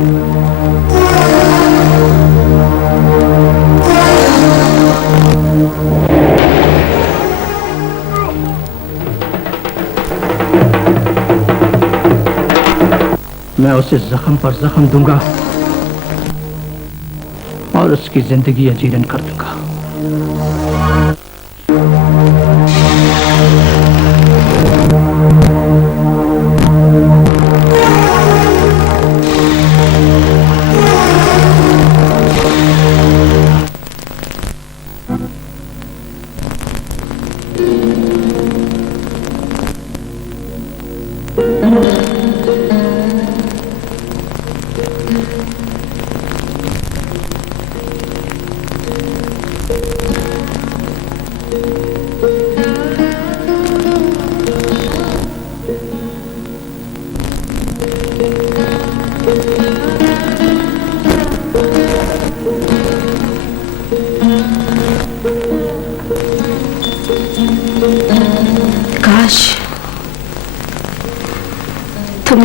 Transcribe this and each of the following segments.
मैं उसे जख्म पर जख्म दूंगा और उसकी जिंदगी अजीरन कर दूंगा।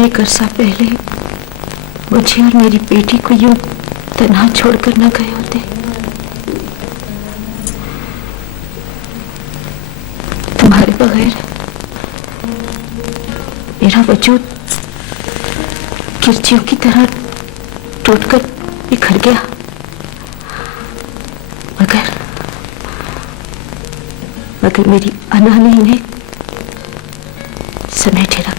एक अरसा पहले मुझे और मेरी बेटी को यूं तन्हा छोड़कर न गए होते। तुम्हारे बगैर मेरा वजूद किरचियों की तरह टूटकर बिखर गया, मगर मेरी अना ने इन्हें समेटे रखा।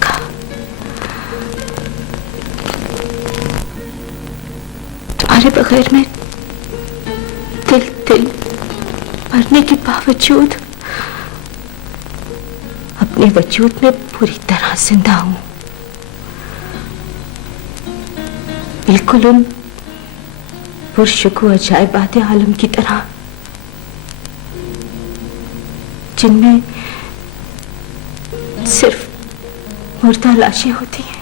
तुम्हारे बगैर में दिल मरने के बावजूद अपने वजूद में पूरी तरह जिंदा हूं, बिल्कुल उन पुरशुकू अजायबात आलम की तरह जिनमें सिर्फ मुर्दा लाशें होती हैं।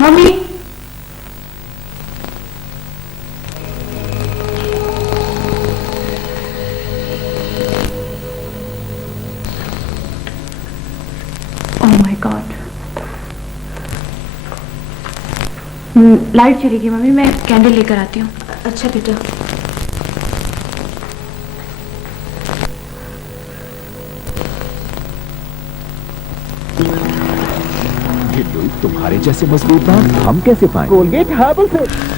Mummy oh my God, light चली गई। मम्मी मैं कैंडल लेकर आती हूँ। अच्छा बेटा। ये लोग तुम्हारे जैसे मजबूत दांत हम कैसे पाएं? कोलगेट हर्बल से।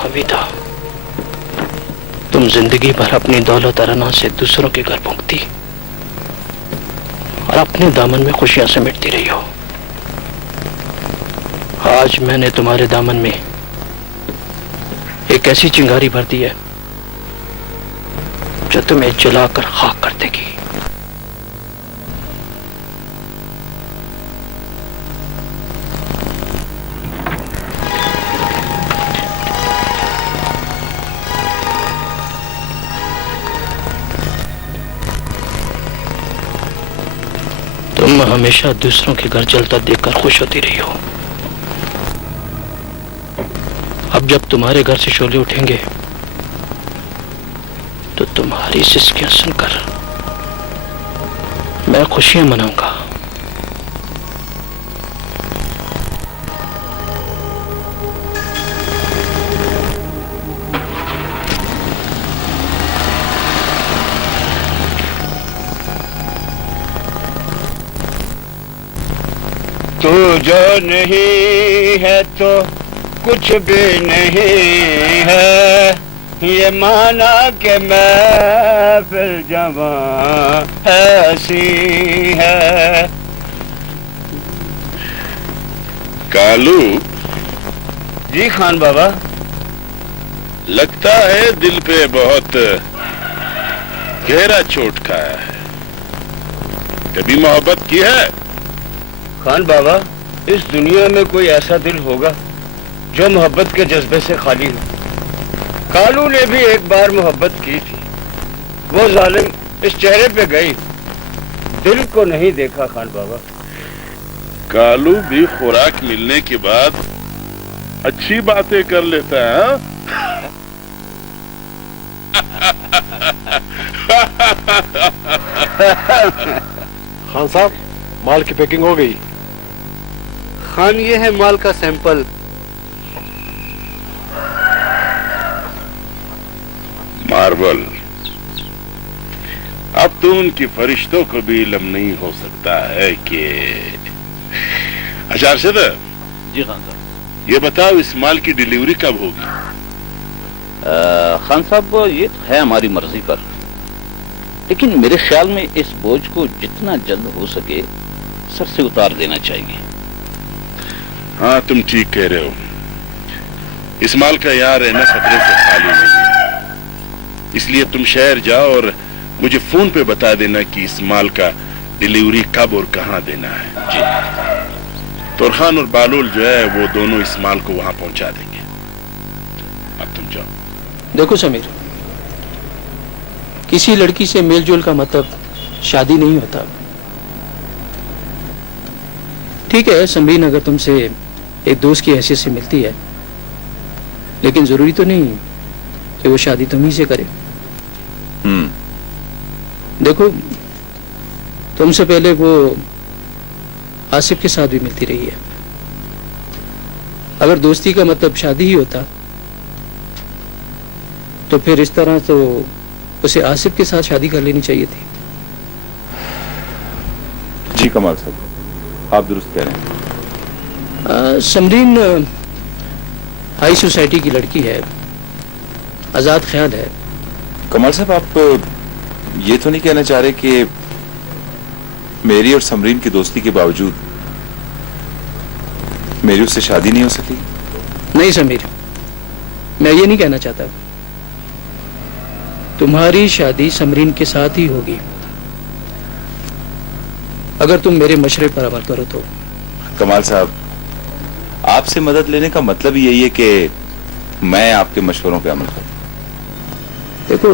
अविता, तुम जिंदगी भर अपनी दौलत और अना से दूसरों के घर भुगती और अपने दामन में खुशियां समेटती रही हो। आज मैंने तुम्हारे दामन में एक ऐसी चिंगारी भर दी है जो तुम्हें जलाकर खाक कर देगी। तुम हमेशा दूसरों के घर जलता देखकर खुश होती रही हो। अब जब तुम्हारे घर से शोले उठेंगे तो तुम्हारी सिसकियां सुनकर मैं खुशियां मनाऊंगा। जो नहीं है तो कुछ भी नहीं है, ये माना कि महफिल जवां ऐसी है। कालू, जी खान बाबा। लगता है दिल पे बहुत गहरा चोट खाया है। कभी मोहब्बत की है? खान बाबा, इस दुनिया में कोई ऐसा दिल होगा जो मोहब्बत के जज्बे से खाली हो? कालू ने भी एक बार मोहब्बत की थी। वो जालिम इस चेहरे पे गई, दिल को नहीं देखा खान बाबा। कालू भी खुराक मिलने के बाद अच्छी बातें कर लेता है। खान साहब, माल की पैकिंग हो गई। खान, ये है माल का सैंपल। मार्बल, अब तो उनकी फरिश्तों को भी इल्म नहीं हो सकता है कि। अच्छा अरशद जी खान साहब। ये बताओ, इस माल की डिलीवरी कब होगी? खान साहब, ये तो है हमारी मर्जी पर, लेकिन मेरे ख्याल में इस बोझ को जितना जल्द हो सके सर से उतार देना चाहिए। हाँ, तुम ठीक कह रहे हो। इस माल का यहाँ रहना खतरे से खाली नहीं है, इसलिए तुम शहर जाओ और मुझे फोन पे बता देना कि इस माल का डिलीवरी कब और कहाँ देना है। जी। तुरखान और बालूल जो है वो दोनों इस माल को वहां पहुंचा देंगे। अब तुम जाओ। देखो समीर, किसी लड़की से मेल जोल का मतलब शादी नहीं होता। ठीक है, समरीन अगर तुमसे एक दोस्त की हैसियत से मिलती है, लेकिन जरूरी तो नहीं कि वो शादी तुम्ही से करे। देखो, तुमसे पहले वो आसिफ के साथ भी मिलती रही है। अगर दोस्ती का मतलब शादी ही होता तो फिर इस तरह तो उसे आसिफ के साथ शादी कर लेनी चाहिए थी। जी कमाल साहब, आप दुरुस्त कह रहे हैं। समरीन हाई सोसाइटी की लड़की है, आजाद ख्याल है। कमाल साहब, आप ये तो नहीं कहना चाह रहे कि मेरी और समरीन की दोस्ती के बावजूद मेरी उससे शादी नहीं हो सकी? नहीं समीर, मैं ये नहीं कहना चाहता। तुम्हारी शादी समरीन के साथ ही होगी अगर तुम मेरे मशवरे पर अमल करो तो। कमाल साहब, आपसे मदद लेने का मतलब ही यही है कि मैं आपके मशवरों पे अमल करूं। देखो,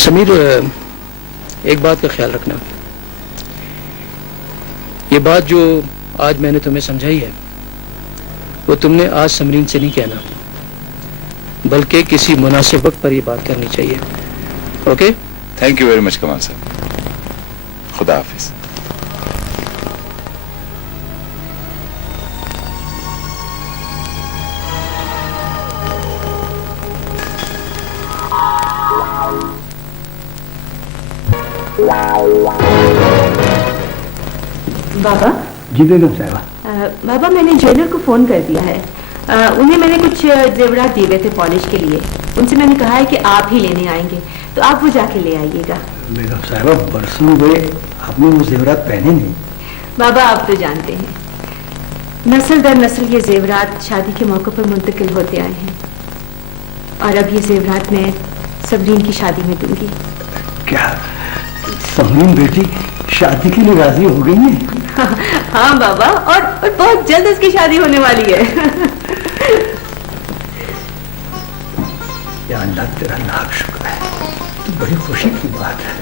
समीर, एक बात का ख्याल रखना। ये बात जो आज मैंने तुम्हें समझाई है वो तुमने आज समरीन से नहीं कहना, बल्कि किसी मुनासिब वक्त पर ये बात करनी चाहिए। Okay? Thank you very much कमाल साहब। खुदा हाफिज। बाबा। जी बेगम साहबा। बाबा, मैंने ज्वेलर को फोन कर दिया है। उन्हें मैंने कुछ जेवरात दिए हुए थे पॉलिश के लिए। उनसे मैंने कहा है कि आप ही लेने आएंगे, तो आप वो जाके ले आइएगा। बेगम साहबा, बरसों हुए आपने वो जेवरात पहने नहीं। बाबा, आप तो जानते हैं, नस्ल दर नस्ल ये जेवरात शादी के मौके पर मुंतकिल होते आए हैं, और अब ये जेवरात मैं सबरीन की शादी में दूंगी। क्या समरीन बेटी शादी के लिए राजी हो गई है? हाँ बाबा, और बहुत जल्द उसकी शादी होने वाली है। या अल्लाह, तेरा लाख शुक्र है, तो बड़ी खुशी की बात है।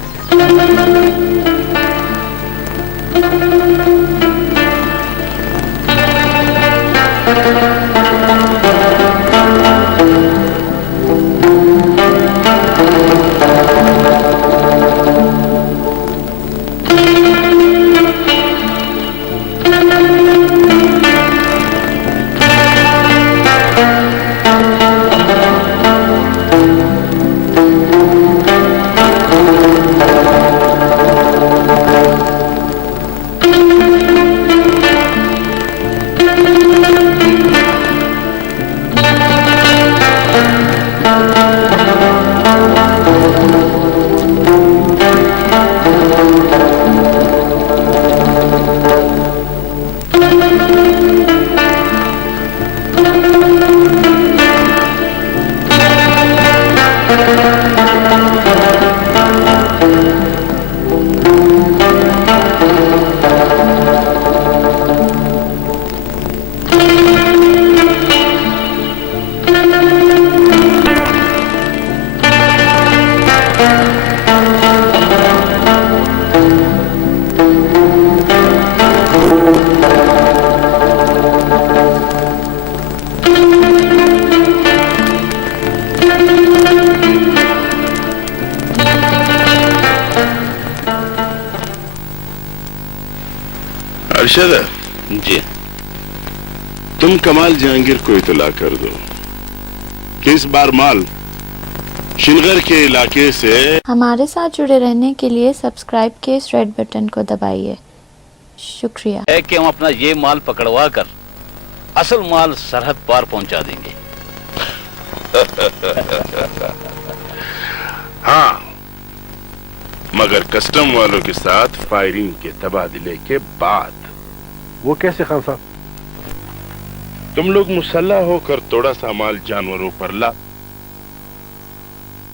अरशद, जी। तुम कमाल जहांगीर को इतला कर दो कि इस बार माल श्रीनगर के इलाके से। हमारे साथ जुड़े रहने के लिए सब्सक्राइब के इस रेड बटन को दबाइए। शुक्रिया। है कि हम अपना ये माल पकड़वा कर असल माल सरहद पार पहुंचा देंगे। हाँ, मगर कस्टम वालों के साथ फायरिंग के तबादले के बाद। वो कैसे खान साहब? तुम लोग मुसल्ला होकर थोड़ा सा माल जानवरों पर ला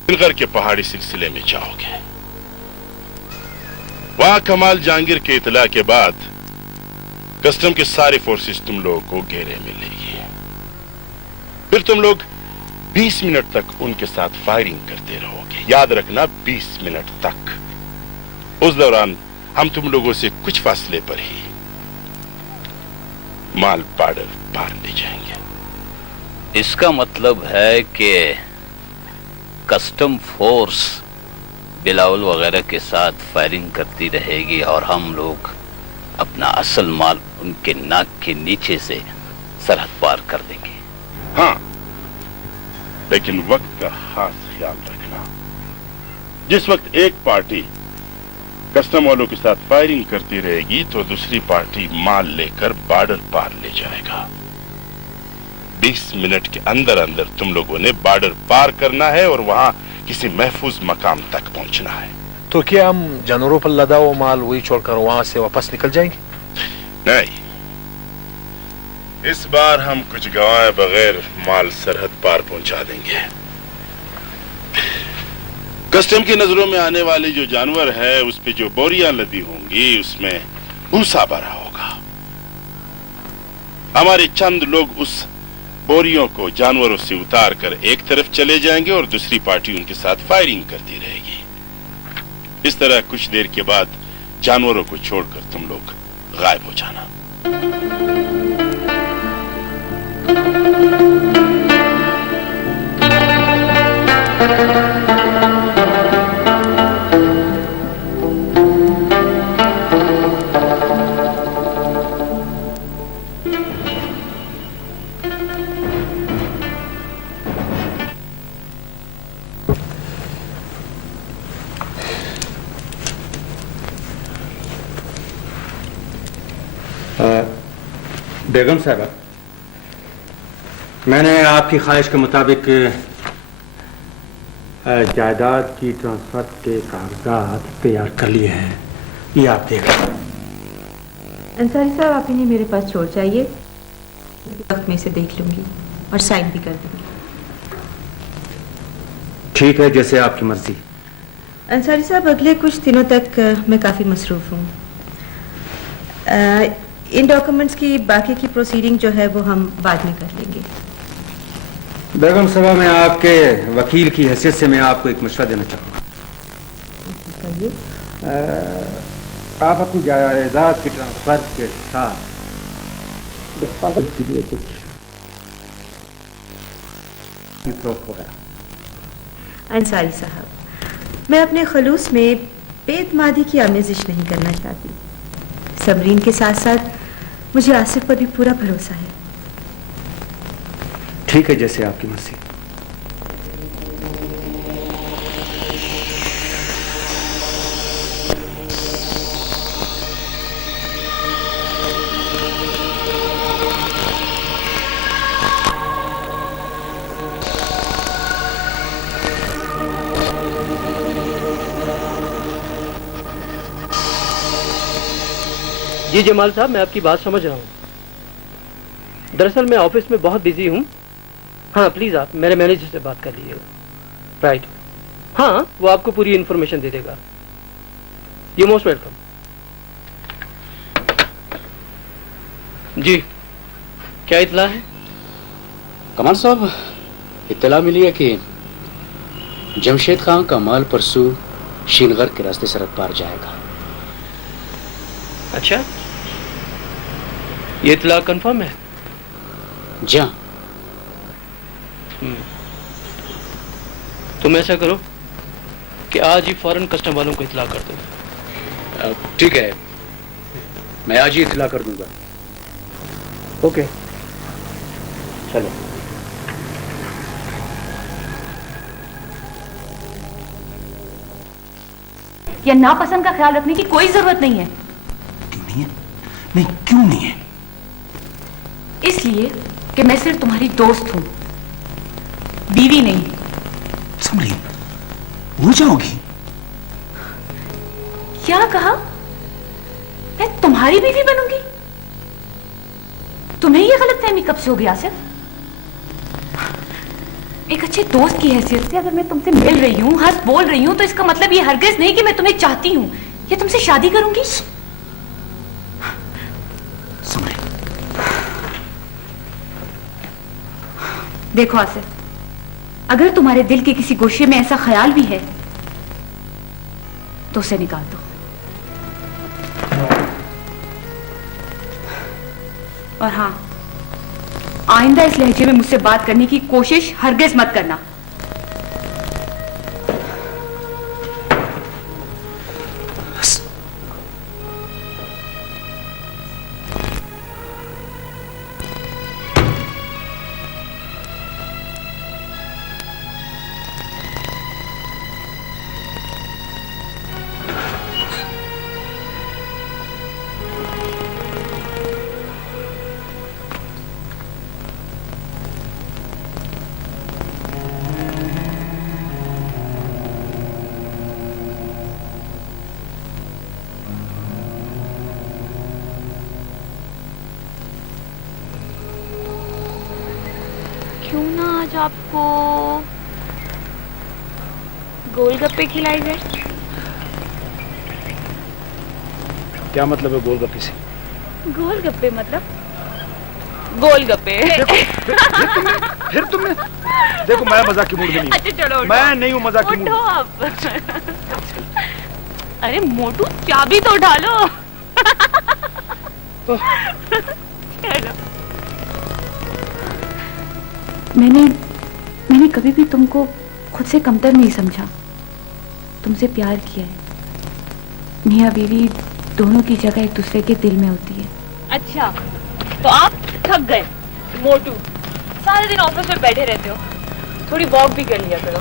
श्रीनगर के पहाड़ी सिलसिले में जाओगे। वहां कमाल जहांगीर के इतला के बाद कस्टम के सारे फोर्सेस तुम लोगों को घेरे में लेगी। फिर तुम लोग 20 मिनट तक उनके साथ फायरिंग करते रहोगे। याद रखना, 20 मिनट तक। उस दौरान हम तुम लोगों से कुछ फासले पर ही माल बॉर्डर पार ले जाएंगे। इसका मतलब है कि कस्टम फोर्स बिलावल वगैरह के साथ फायरिंग करती रहेगी और हम लोग अपना असल माल उनके नाक के नीचे से सरहद पार कर देंगे। हाँ, लेकिन वक्त का खास ख्याल रखना। जिस वक्त एक पार्टी कस्टम वालों के साथ फायरिंग करती रहेगी तो दूसरी पार्टी माल लेकर बॉर्डर पार ले जाएगा। 20 मिनट के अंदर अंदर तुम लोगों ने बॉर्डर पार करना है और वहां किसी महफूज मकाम तक पहुंचना है। तो क्या हम जानवरों पर लदा हुआ माल वही छोड़कर वहां से वापस निकल जाएंगे? नहीं, इस बार हम कुछ गंवाए बगैर माल सरहद पार पहुंचा देंगे। कस्टम की नजरों में आने वाले जो जानवर है उस पे जो बोरियां लदी होंगी उसमें भूसा भरा होगा। हमारे चंद लोग उस बोरियों को जानवरों से उतार कर एक तरफ चले जाएंगे और दूसरी पार्टी उनके साथ फायरिंग करती रहेगी। इस तरह कुछ देर के बाद जानवरों को छोड़कर तुम लोग गायब हो जाना। बेगम साहबा, मैंने आपकी ख्वाहिश के मुताबिक जायदाद की ट्रांसफर के कागजात तैयार कर लिए हैं। ये आप देख लें। अंसारी साहब, आप इन्हें मेरे पास छोड़ जाइए, वक्त में से देख लूंगी और साइन भी कर दूंगी। ठीक है, जैसे आपकी मर्जी। अंसारी साहब, अगले कुछ दिनों तक मैं काफ़ी मसरूफ़ हूँ। इन डॉक्यूमेंट्स की बाकी की प्रोसीडिंग जो है वो हम बाद में कर लेंगे। बेगम साहबा, मैं आपके वकील की हैसियत से मैं आपको एक मशवरा देना चाहूँगा। आप अपनी जायदाद की ट्रांसफर के साथ के लिए कुछ होगा। अंसारी साहब, मैं अपने खलूस में बेतमादी की आमेजिश नहीं करना चाहती। समरीन के साथ साथ मुझे आसिफ पर भी पूरा भरोसा है। ठीक है, जैसे आपकी मर्जी। जी जमाल साहब, मैं आपकी बात समझ रहा हूँ। दरअसल मैं ऑफिस में बहुत बिजी हूँ। हाँ, प्लीज आप मेरे मैनेजर से बात कर लीजिएगा। राइट, हाँ, वो आपको पूरी इन्फॉर्मेशन दे देगा। You most welcome. जी, क्या इतला है? कमाल साहब, इत्तला मिली है कि जमशेद खान का माल परसों श्रीनगर के रास्ते सरहद पार जाएगा। अच्छा, ये इतला कंफर्म है? जी हाँ। तुम ऐसा करो कि आज ही फौरन कस्टम वालों को इतला कर दो। ठीक है, मैं आज ही इत्तला कर दूंगा। ओके, चलो। या नापसंद का ख्याल रखने की कोई जरूरत नहीं है। क्यों नहीं है? नहीं, क्यों नहीं है? इसलिए कि मैं सिर्फ तुम्हारी दोस्त हूं, बीवी नहीं। समरीन, भूल जाओगी? क्या कहा? मैं तुम्हारी बीवी बनूंगी? तुम्हें यह गलतफहमी कब से हो गई आसिफ? एक अच्छे दोस्त की हैसियत से अगर मैं तुमसे मिल रही हूं, हंस बोल रही हूं, तो इसका मतलब ये हरगिज नहीं कि मैं तुम्हें चाहती हूं या तुमसे शादी करूंगी। देखो आसिफ, अगर तुम्हारे दिल के किसी गोशे में ऐसा ख्याल भी है तो उसे निकाल दो। और हां, आइंदा इस लहजे में मुझसे बात करने की कोशिश हरगिज मत करना। क्यों ना आज आपको गोलगप्पे खिलाए जाए? क्या मतलब है गोलगप्पे से? गोलगप्पे मतलब गोलगप्पे। फिर तुमने देखो, मैं मजाक की मूड में नहीं हूं। अच्छा चलो उठो। मैं नहीं हूं मजाक की मूड उठो में। आप। अरे मोटू, चाबी तो उठा लो। चलो। मैंने कभी भी तुमको खुद से कमतर नहीं समझा, तुमसे प्यार किया है। मियां बीवी दोनों की जगह एक दूसरे के दिल में होती है। अच्छा, तो आप थक गए मोटू, सारे दिन ऑफिस में बैठे रहते हो, थोड़ी वॉक भी कर लिया करो।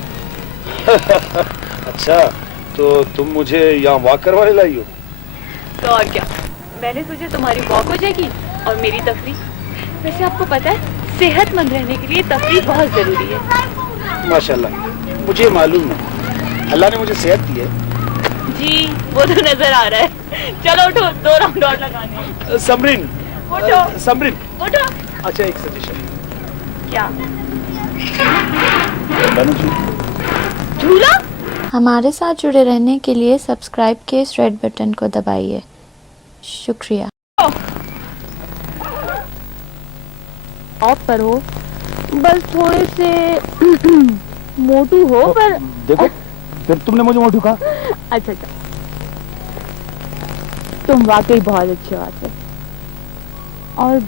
अच्छा, तो तुम मुझे यहाँ वॉक करवाने लाई हो? तो और क्या, मैंने सोचा तुम्हारी वॉक हो जाएगी और मेरी तफरीह। वैसे आपको पता है, सेहतमंद रहने के लिए तफरीह बहुत जरूरी है। माशाल्लाह, मुझे मालूम है, अल्लाह ने मुझे सेहत दी है। जी, वो तो नजर आ रहा है। चलो उठो, 2 राउंड और लगाने हैं। समरीन, उठो। समरीन, उठो। अच्छा एक सजेशन। क्या? झूला? हमारे साथ जुड़े रहने के लिए सब्सक्राइब के इस रेड बटन को दबाइए। शुक्रिया। ऑफ पर हो, बस थोड़े से मोटू हो, पर देखो, फिर तुमने मुझे मोटू कहा। अच्छा अच्छा, तुम वाकई बहुत अच्छे हो आसिफ, और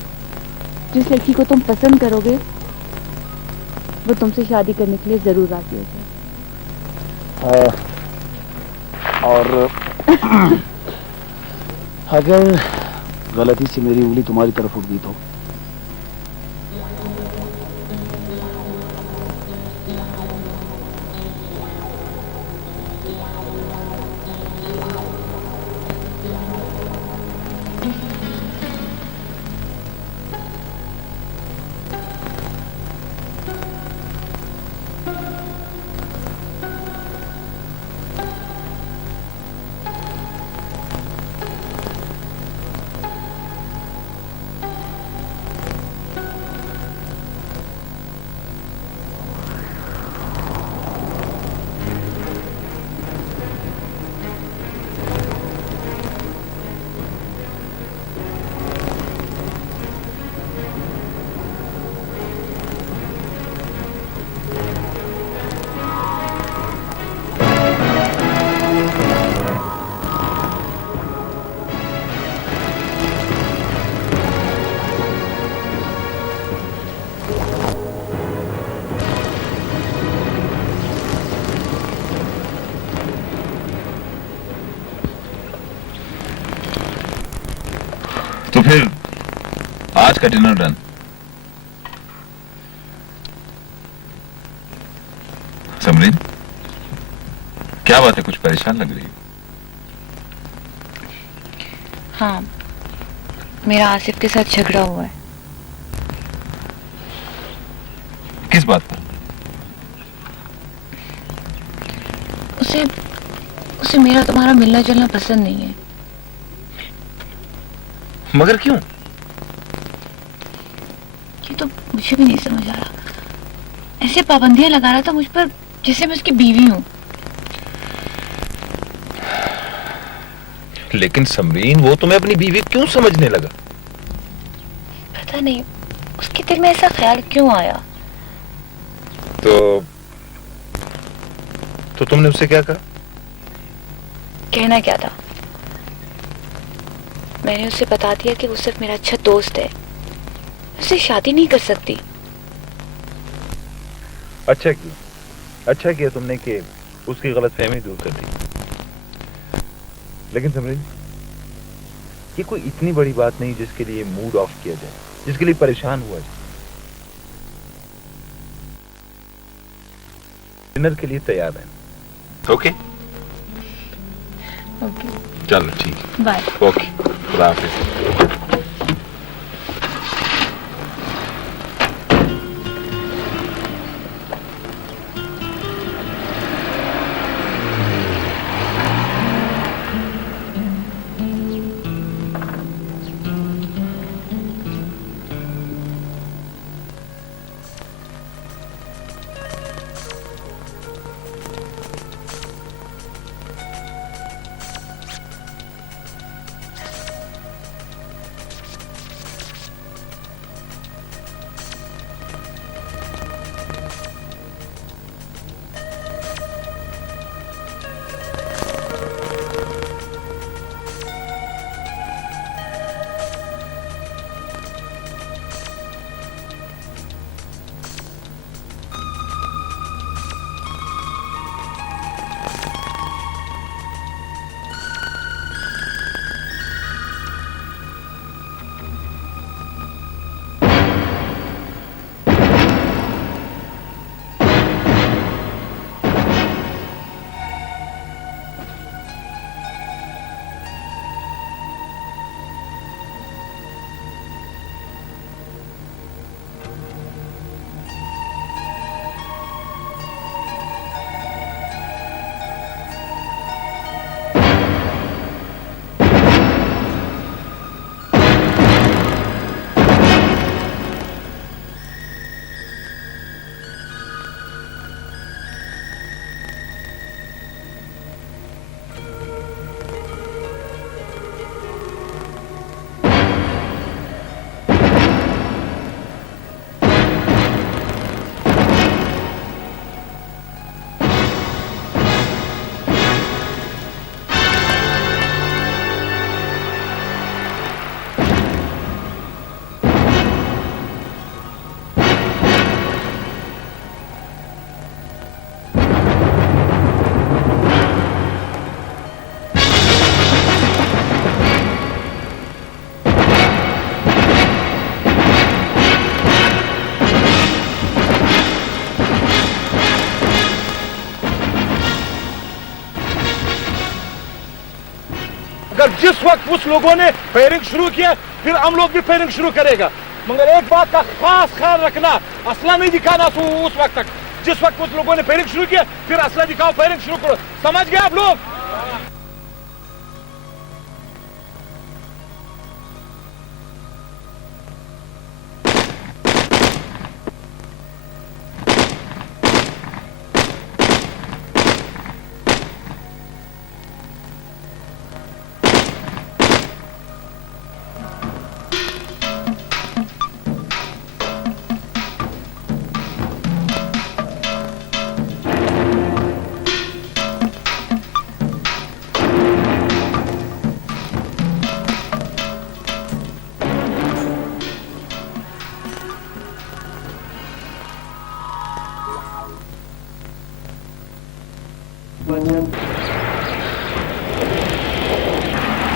जिस लड़की को तुम पसंद करोगे वो तुमसे शादी करने के लिए जरूर राजी हो जाए। और अगर गलती से मेरी उंगली तुम्हारी तरफ उठ गई तो? फिर आज का डिनर डन। समरीन, क्या बात है, कुछ परेशान लग रही हो? हाँ, मेरा आसिफ के साथ झगड़ा हुआ है। किस बात पर? उसे मेरा तुम्हारा मिलना जुलना पसंद नहीं है। मगर क्यों? ये तो मुझे भी नहीं समझ आ रहा। ऐसे पाबंदियां लगा रहा था मुझ पर जैसे मैं उसकी बीवी हूं। लेकिन समरीन, वो तुम्हें अपनी बीवी क्यों समझने लगा? पता नहीं, उसके दिल में ऐसा ख्याल क्यों आया। तो तुमने उससे क्या कहा? कहना क्या था, मैंने उसे बता दिया कि वो सिर्फ मेरा अच्छा दोस्त है, उससे शादी नहीं कर सकती। अच्छा किया तुमने कि उसकी गलतफहमी दूर कर दी। लेकिन समरीन, ये कोई इतनी बड़ी बात नहीं जिसके लिए मूड ऑफ किया जाए, जिसके लिए परेशान हुआ जाए। डिनर के लिए तैयार है। ओके चलो ठीक है, बाय। ओके, खुदा हाफिज। अगर जिस वक्त उस लोगों ने फायरिंग शुरू किया फिर हम लोग भी फायरिंग शुरू करेगा, मगर एक बात का खास ख्याल रखना, असला नहीं दिखाना तो उस वक्त तक। जिस वक्त उस लोगों ने फायरिंग शुरू किया फिर असला दिखाओ, फायरिंग शुरू करो। समझ गए आप लोग?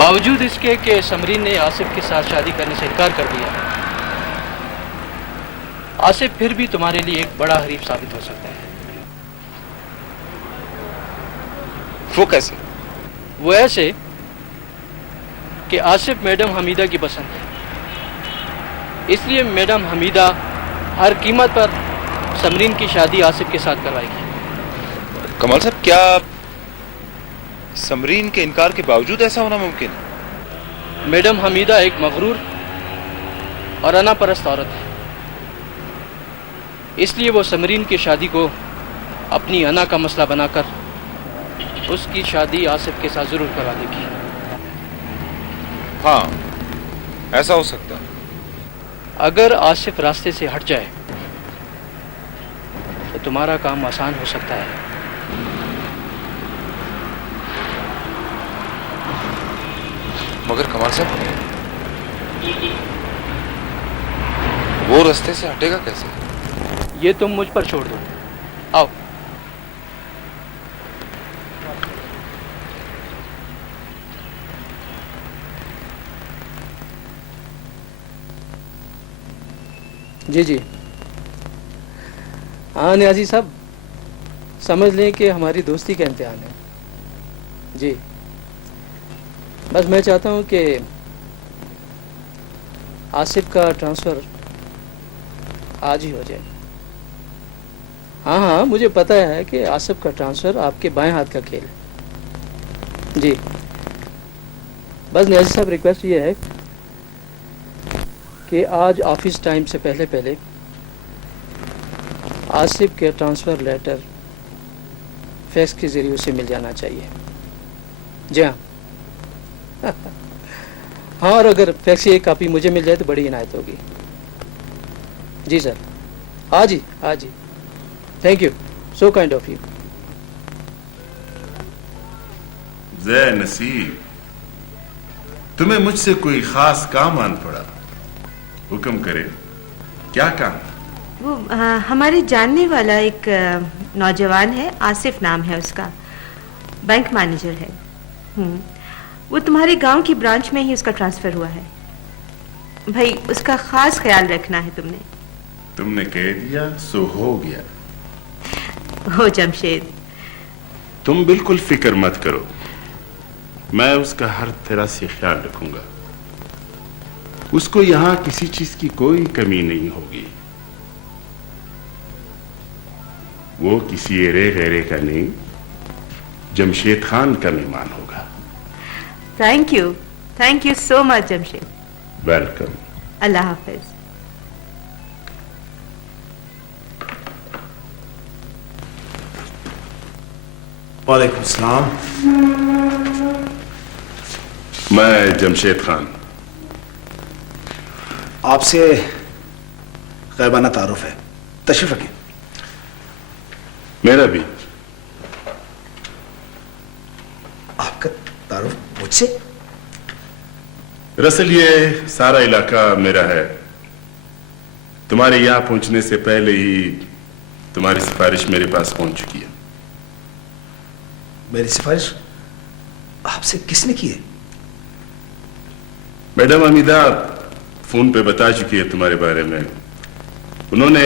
बावजूद इसके कि समरीन ने आसिफ के साथ शादी करने से इनकार कर दिया, आसिफ फिर भी तुम्हारे लिए एक बड़ा हरीफ साबित हो सकता है। वो कैसे? वो ऐसे कि आसिफ मैडम हमीदा की पसंद है, इसलिए मैडम हमीदा हर कीमत पर समरीन की शादी आसिफ के साथ करवाएगी। कमाल साहब, क्या समरीन के इनकार के बावजूद ऐसा होना मुमकिन है? मैडम हमीदा एक मगरूर और अनापरस्त औरत है, इसलिए वो समरीन की शादी को अपनी अना का मसला बनाकर उसकी शादी आसिफ के साथ जरूर करवा देगी। हाँ, ऐसा हो सकता है। अगर आसिफ रास्ते से हट जाए तो तुम्हारा काम आसान हो सकता है। मगर कमाल साहब, वो रास्ते से हटेगा कैसे? ये तुम मुझ पर छोड़ दो। आओ। जी जी, हाँ न्याजी साहब, समझ लें कि हमारी दोस्ती का इम्तिहान है। जी, बस मैं चाहता हूँ कि आसिफ का ट्रांसफ़र आज ही हो जाए। हाँ हाँ, मुझे पता है कि आसिफ का ट्रांसफ़र आपके बाएं हाथ का खेल है। जी, बस न्याजी साहब, रिक्वेस्ट ये है कि आज ऑफिस टाइम से पहले पहले आसिफ के ट्रांसफ़र लेटर फैक्स के ज़रिए उसे मिल जाना चाहिए। जी हाँ। हाँ, और अगर फैक्स की एक कापी मुझे मिल जाए तो बड़ी इनायत होगी। जी सर, हाँ जी, हाँ जी, thank you, so kind of you. ज़े नसीब, तुम्हें मुझसे कोई खास काम आन पड़ा, हुक्म करे, क्या काम? वो हमारे जानने वाला एक नौजवान है, आसिफ नाम है उसका, बैंक मैनेजर है। वो तुम्हारे गांव की ब्रांच में ही उसका ट्रांसफ़र हुआ है। भाई, उसका खास ख्याल रखना है तुमने कह दिया सो हो गया। हो जमशेद, तुम बिल्कुल फिक्र मत करो, मैं उसका हर तरह से ख्याल रखूंगा। उसको यहाँ किसी चीज की कोई कमी नहीं होगी। वो किसी एरे गैरे का नहीं, जमशेद खान का मेहमान होगा। Thank you so much Jamshed. Welcome. अल्लाह हाफिज। वालेकुम सलाम। मैं जमशेद खान। आपसे गैबाना तारुफ है, तशरीफ रखें। मेरा भी। आपका तारुफ मुझसे? दरअसल ये सारा इलाका मेरा है। तुम्हारे यहाँ पहुंचने से पहले ही तुम्हारी सिफारिश मेरे पास पहुंच चुकी है। मेरी सिफारिश आपसे किसने की है? मैडम हमीदा फोन पे बता चुकी है तुम्हारे बारे में। उन्होंने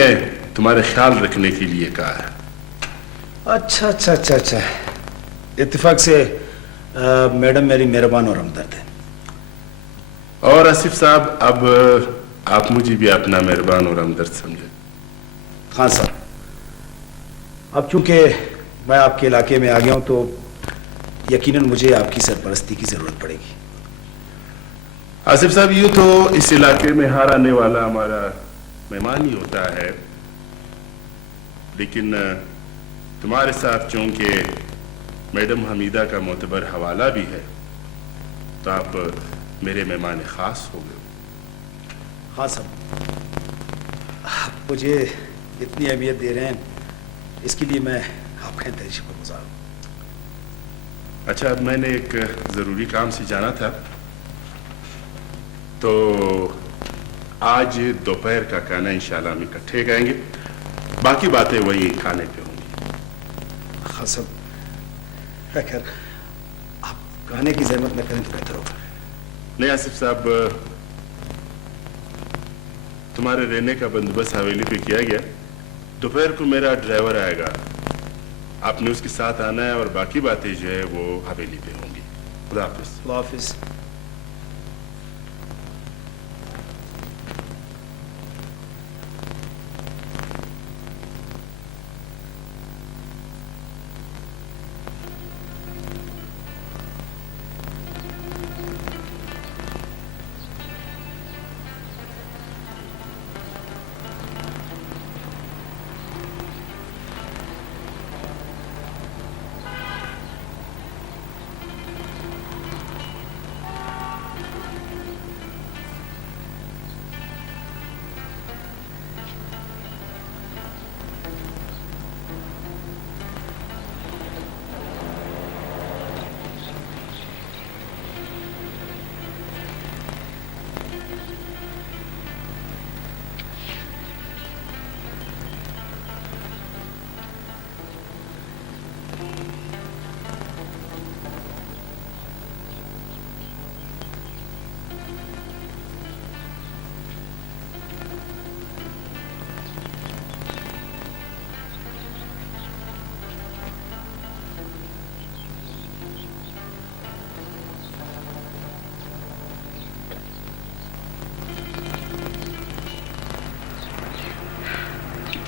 तुम्हारे ख्याल रखने के लिए कहा है। अच्छा अच्छा अच्छा अच्छा, इत्तेफाक से मैडम मेरी मेहरबान और हमदर्द है। और आसिफ साहब, अब आप मुझे भी अपना मेहरबान और हमदर्द समझे। खान साहब, अब चूंकि मैं आपके इलाके में आ गया हूं तो यकीनन मुझे आपकी सरपरस्ती की जरूरत पड़ेगी। आसिफ साहब, यूं तो इस इलाके में हर आने वाला हमारा मेहमान ही होता है, लेकिन तुम्हारे साथ चूंकि मैडम हमीदा का मोतबर हवाला भी है तो आप मेरे मेहमान खास हो गए। हाँ साहब, आप मुझे इतनी अहमियत दे रहे हैं, इसके लिए मैं आपका इंतज़ार शुक्रगुजार हूं। अच्छा, अब मैंने एक जरूरी काम से जाना था, तो आज दोपहर का खाना इंशाल्लाह हम इकट्ठे खाएंगे, बाकी बातें वही खाने पे होंगी। हाँ साहब, अगर आप खाने की जहमत न करें तो बेहतर होगा। नहीं आसिफ साहब, तुम्हारे रहने का बंदोबस्त हवेली पे किया गया। दोपहर को मेरा ड्राइवर आएगा, आपने उसके साथ आना है और बाकी बातें जो है वो हवेली पे होंगी। खुदा हाफिज। खुदा हाफिज।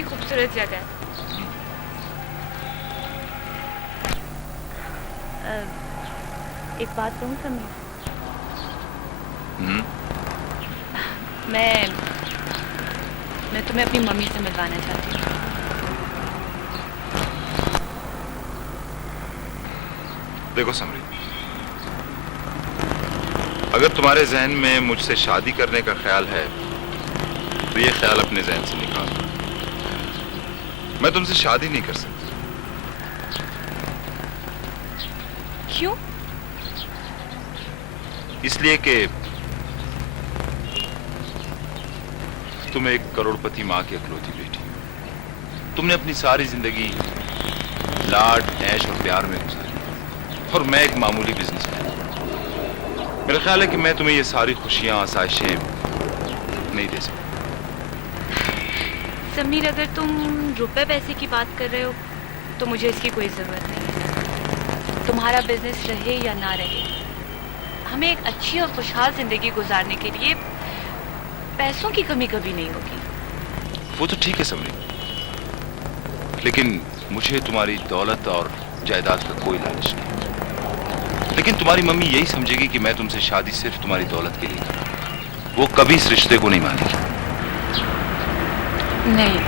खूबसूरत जगह है। एक बात कहूँ समीर, मैं तुम्हें अपनी मम्मी से मिलवाना चाहती हूँ। देखो समरी, अगर तुम्हारे जहन में मुझसे शादी करने का ख्याल है तो ये ख्याल अपने जहन से निकाल दो। मैं तुमसे शादी नहीं कर सकती। क्यों? इसलिए कि तुम एक करोड़पति मां की इकलौती बेटी हो। तुमने अपनी सारी जिंदगी लाड, ऐश और प्यार में गुजारी और मैं एक मामूली बिजनेसमैन। मेरा ख्याल है कि मैं तुम्हें ये सारी खुशियां, आसाइशें नहीं दे सकता। समीर, अगर तुम रुपए पैसे की बात कर रहे हो तो मुझे इसकी कोई ज़रूरत नहीं। तुम्हारा बिजनेस रहे या ना रहे, हमें एक अच्छी और खुशहाल जिंदगी गुजारने के लिए पैसों की कमी कभी नहीं होगी। वो तो ठीक है समरी, लेकिन मुझे तुम्हारी दौलत और जायदाद का कोई लालच नहीं। लेकिन तुम्हारी मम्मी यही समझेगी कि मैं तुमसे शादी सिर्फ तुम्हारी दौलत के लिए कर रहा हूं। वो कभी इस रिश्ते को नहीं मानेगी। नहीं,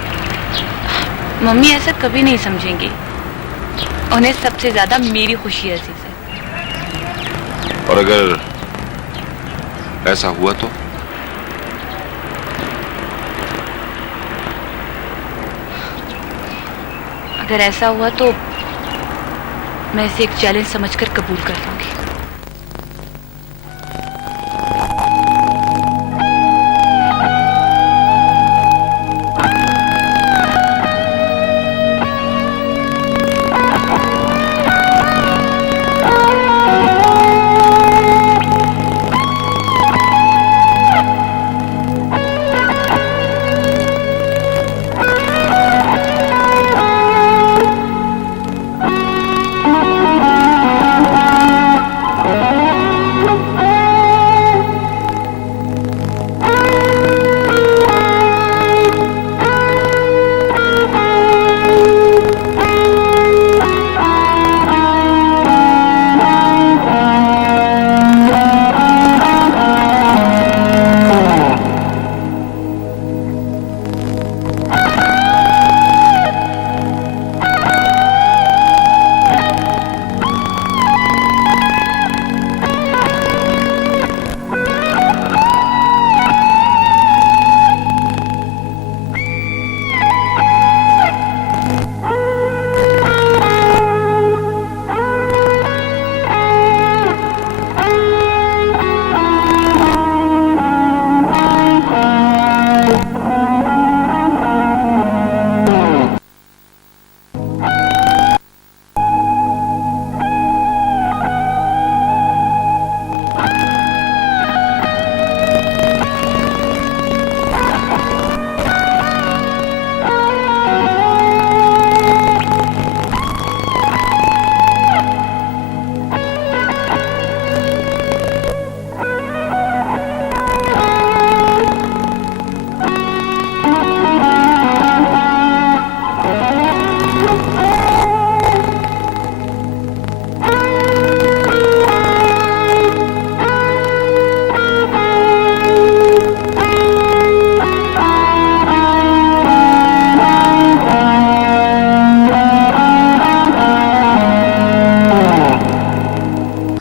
मम्मी ऐसा कभी नहीं समझेंगी। उन्हें सबसे ज्यादा मेरी खुशी अजीज है। और अगर ऐसा हुआ तो? अगर ऐसा हुआ तो मैं इसे एक चैलेंज समझकर कबूल कर लूंगी।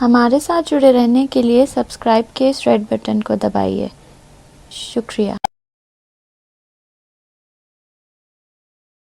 हमारे साथ जुड़े रहने के लिए सब्सक्राइब के इस रेड बटन को दबाइए। शुक्रिया।